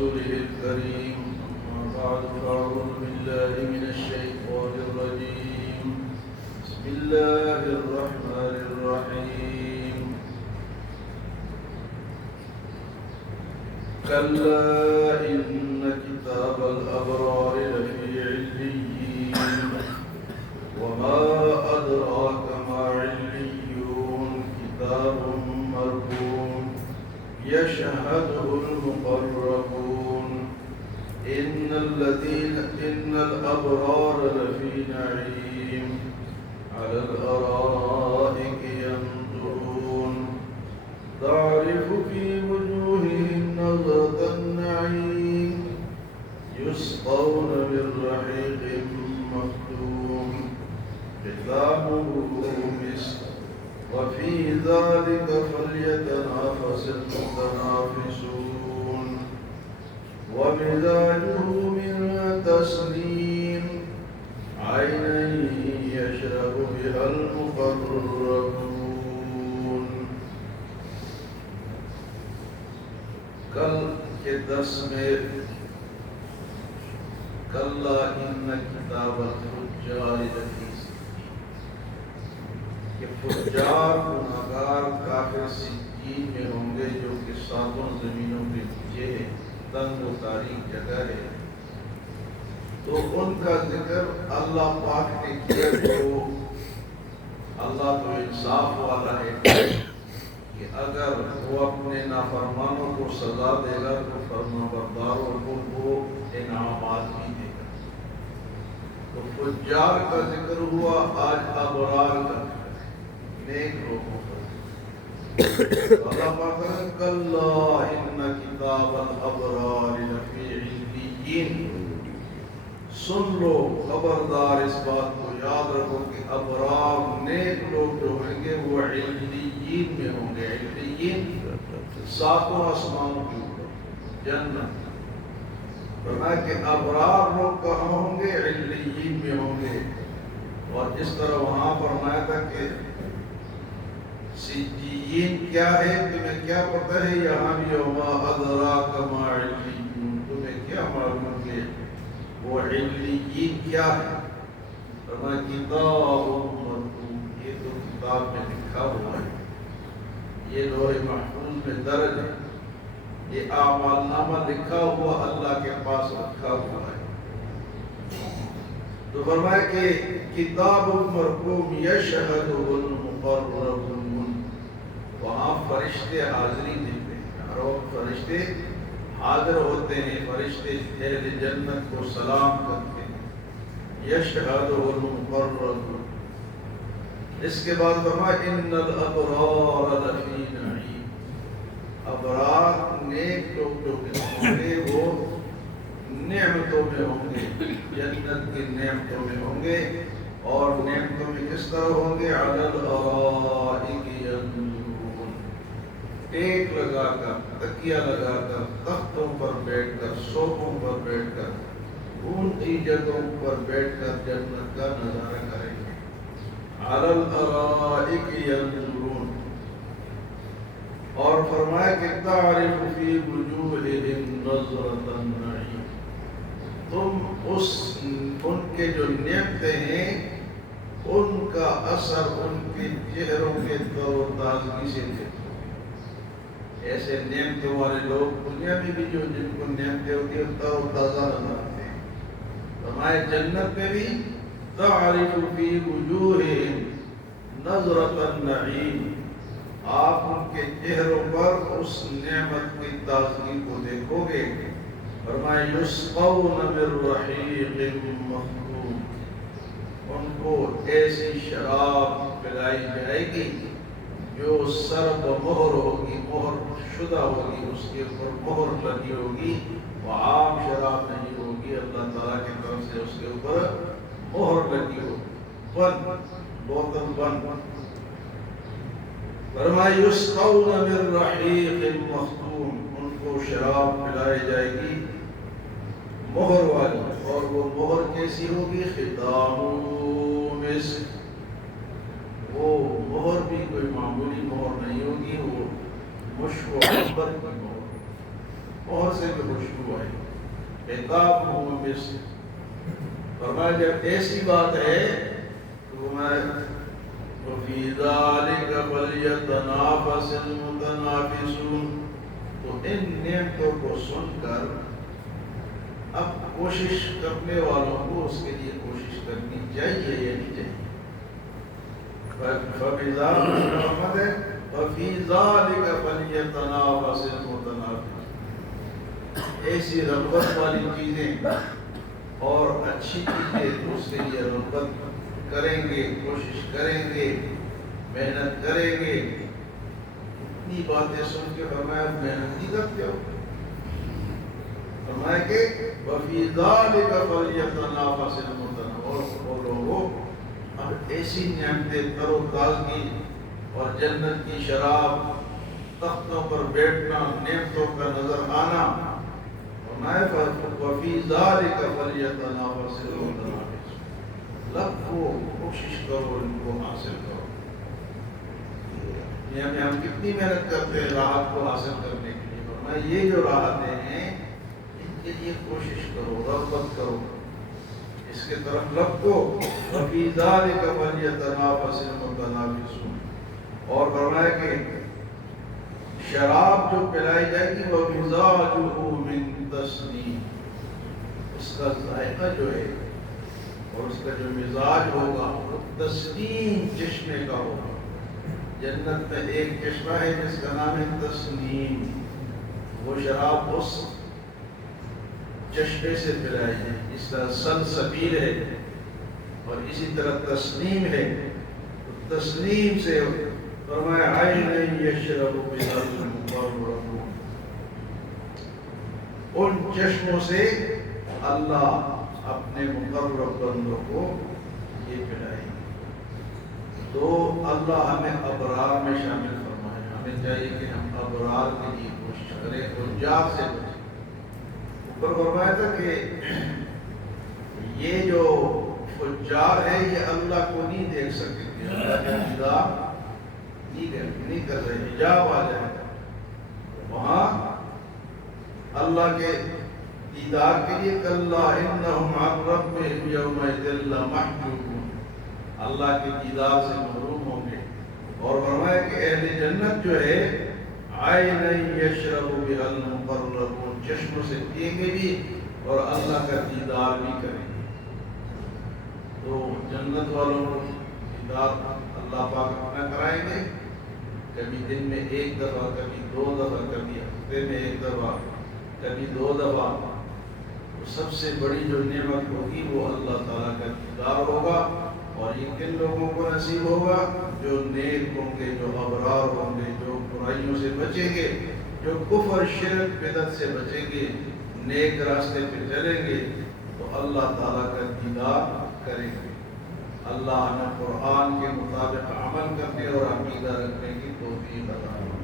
ورسوله الكريم. أما بعد فأعوذ بالله من الشيطان الرجيم. بسم الله الرحمن الرحيم. كلا إن كتاب الأبرار لفي عليين وما أدراك ما عليون كتاب مرقوم يشهده المقربون إن الأبرار لفي نعيم على الأرائك ينظرون تعرف في وجوههم نظرة النعيم يسقون من رحيق مختوم ختامه مسك وفي ذلك فليتنافس المتنافسون ومزاجه من تسنيم عينا يشرب بها المقربون. کل کے درس میں کلا ان کتاب الفجار لفی کہ فجار گناہگار کافر سجین میں ہوں گے جو کہ ساتوں زمینوں کے نیچے ہے، تنگ و تاریک جگہ ہے. تو ان کا ذکر اللہ پاک نے کیا. تو اللہ تو انصاف والا ہے کہ اگر وہ اپنے نافرمانوں کو سزا دے گا تو فرمانبرداروں کو وہ انعامات بھی دے گا. تو فجار کا ذکر ہوا، آج ابرار کا نیک لوگوں کا. اللہ پاک کہا کلا ان کتاب الابرار لفی علیین. سن لو، خبردار اس بات کو یاد رکھو کہ ابرار نیک لوگ جو ہوں گے وہ علیین میں ہوں گے. علیین ساتوں آسمانوں کے اوپر جنت. فرمایا کہ ابرار لوگ کہاں ہوں گے؟ علیین میں ہوں گے. اور جس طرح وہاں فرمایا تھا کہ سجین کیا ہے، تمہیں کیا پتہ ہے؟ یہاں بھی وما ادراک ما علیون، تمہیں کیا معلوم ہے وہ علیین کیا ہے؟ فرمایا کتاب مرقوم، یہ تو کتاب میں لکھا ہوا ہے، یہ لوح محفوظ میں درج ہے، یہ اعمال نامہ لکھا ہوا اللہ کے پاس رکھا ہوا ہے. تو فرمایا کہ کتاب مرقوم یشہدہ المقربون. وہاں فرشتے حاضری دیتے ہیں، ہر وقت فرشتے حاضر ہوتے ہیں. فرشتے اہل جنت کو سلام کرتے ہیں. یشہدہ المقربون. اس کے بعد فرمایا ان الابرار لفی نعیم. ابرار نیک لوگ جو ہوں گے وہ نعمتوں میں ہوں گے، جنت کی نعمتوں میں ہوں گے. اور نعمتوں میں کس طرح ہوں گے؟ علی الارائک ینظرون، ٹیک لگا کر، تکیہ لگا کر، تختوں پر بیٹھ کر، صوفوں پر بیٹھ کر، اونچی جگہوں پر بیٹھ کر جنت کا نظارہ کریں گے. علی الارائک ینظرون. اور فرمایا کہ تعرف فی وجوہہم نظرۃ النعیم. تم ان کے جو نعمتیں ہیں ان کا اثر ان کے چہروں کے تر و تازگی سے دیکھو. ایسے نعمتوں والے لوگ دنیا میں بھی جو جن کو نعمتیں ہوتی ہیں تر و تازہ نظر آتے ہیں. ہمارے جنت میں بھی تعرف فی وجوہہم نظرۃ النعیم. آپ ان کے چہروں پر اس نعمت کی تازگی کو دیکھو گے. فرمایا یسقون من رحیق مختوم. ان کو ایسی شراب پلائی جائے گی جو سرب مہر ہوگی، مہر شدہ ہوگی، اس کے اوپر مہر لگی ہوگی. وہ عام شراب نہیں ہوگی، اللہ تعالیٰ کی طرف سے اس کے اوپر مہر لگی ہوگی. بند، بوتل بند. فرمایا یسقون من رحیق مختوم. ان کو شراب پلائی جائے گی مہر والی، اور وہ مہر کیسی ہوگی؟ ختام مسک. وہ مہر بھی کوئی معمولی مہر نہیں ہوگی، وہ مشک و عنبر کی مہر. اور سے بھی خوشبو آئی. خطابهم مسک. فرمایا جب ایسی بات ہے تو میں وفی ذلک فلیتنافس المتنافسون. تو ان نعمتوں کو سن کر اب کوشش کرنے والوں کو اس کے لیے کوشش کرنی چاہیے یا نہیں چاہیے. وفی ذلک فلیتنافس المتنافسون. ایسی رغبت والی چیزیں اور اچھی چیزیں اس کے لیے رغبت کریں گے, کوشش کریں گے, محنت کریں گے. اتنی باتیں سن کے فرمایا محنت نہیں کرتے ہو. فرمایا کہ وفی ذلک فلیتنافس المتنافسون. اور لوگوں اب ایسی نعمتیں تر و تازگی اور جنت کی شراب, تختوں پر بیٹھنا, نعمتوں کا نظر آنا, وفی ذلک فلیتنافس المتنافسون. لکھو کوشش کرو ان کو حاصل کرو. یعنی ہم کتنی محنت کرتے ہیں راحت کو حاصل کرنے کے لیے. فرمایا یہ جو راحتیں ہیں ان کے لیے کوشش کرو, رغبت کرو, اس کے طرف لپکو. وفی ذلک فلیتنافس المتنافسون. اور فرمایا کہ شراب جو پلائی جائے گی وہ مزاجہ من تسنیم. اس کا ذائقہ جو ہے اور اس کا جو مزاج ہوگا وہ تسنیم چشمے کا ہوگا. جنت میں ایک چشمہ ہے جس کا نام ہے تسنیم. وہ شراب اس چشمے سے پلائی ہے. اس طرح سلسبیل ہے اور اسی طرح تسنیم ہے. تسنیم سے فرمایا عین یشرب بها المقربون. ان چشموں سے اللہ اپنے مقرب بندوں کو یہ پلائے. تو اللہ ہمیں ابرار میں شامل فرمائے. ہمیں چاہیے کہ ہم ابرار کے لیے کوشش کریں, فجار سے بچیں. اوپر فرمایا تھا کہ یہ جو فجار ہے یہ اللہ کو نہیں دیکھ سکتے. اللہ کا دیدار نہیں کر رہے, حجاب آ جائے گا. وہاں اللہ کے دیدار کے لیے کلا انہم عن ربہم یومئذ لمحجوبون. اللہ کے دیدار سے محروم ہوں گے. اور فرمایا کہ اہل جنت جو ہے عین یشرب بها المقربون, چشموں سے پیئیں گے بھی اور اللہ کا دیدار بھی کریں گے. تو جنت والوں کو دیدار اللہ پاک اپنا کرائیں گے. کبھی دن میں ایک دفعہ, کبھی 2 دفعہ, کبھی ہفتے میں 1 دفعہ, کبھی 2 دفعہ. سب سے بڑی جو نعمت ہوگی وہ اللہ تعالیٰ کا دیدار ہوگا. اور یہ کن لوگوں کو نصیب ہوگا؟ جو نیک ہوں گے, جو ابرار ہوں گے, جو برائیوں سے بچیں گے, جو کفر شرک بدعت سے بچیں گے, نیک راستے پہ چلیں گے تو اللہ تعالیٰ کا دیدار کریں گے. اللہ ہمیں قرآن کے مطابق عمل کرنے اور عقیدہ رکھنے کی توفیق عطا فرمائے.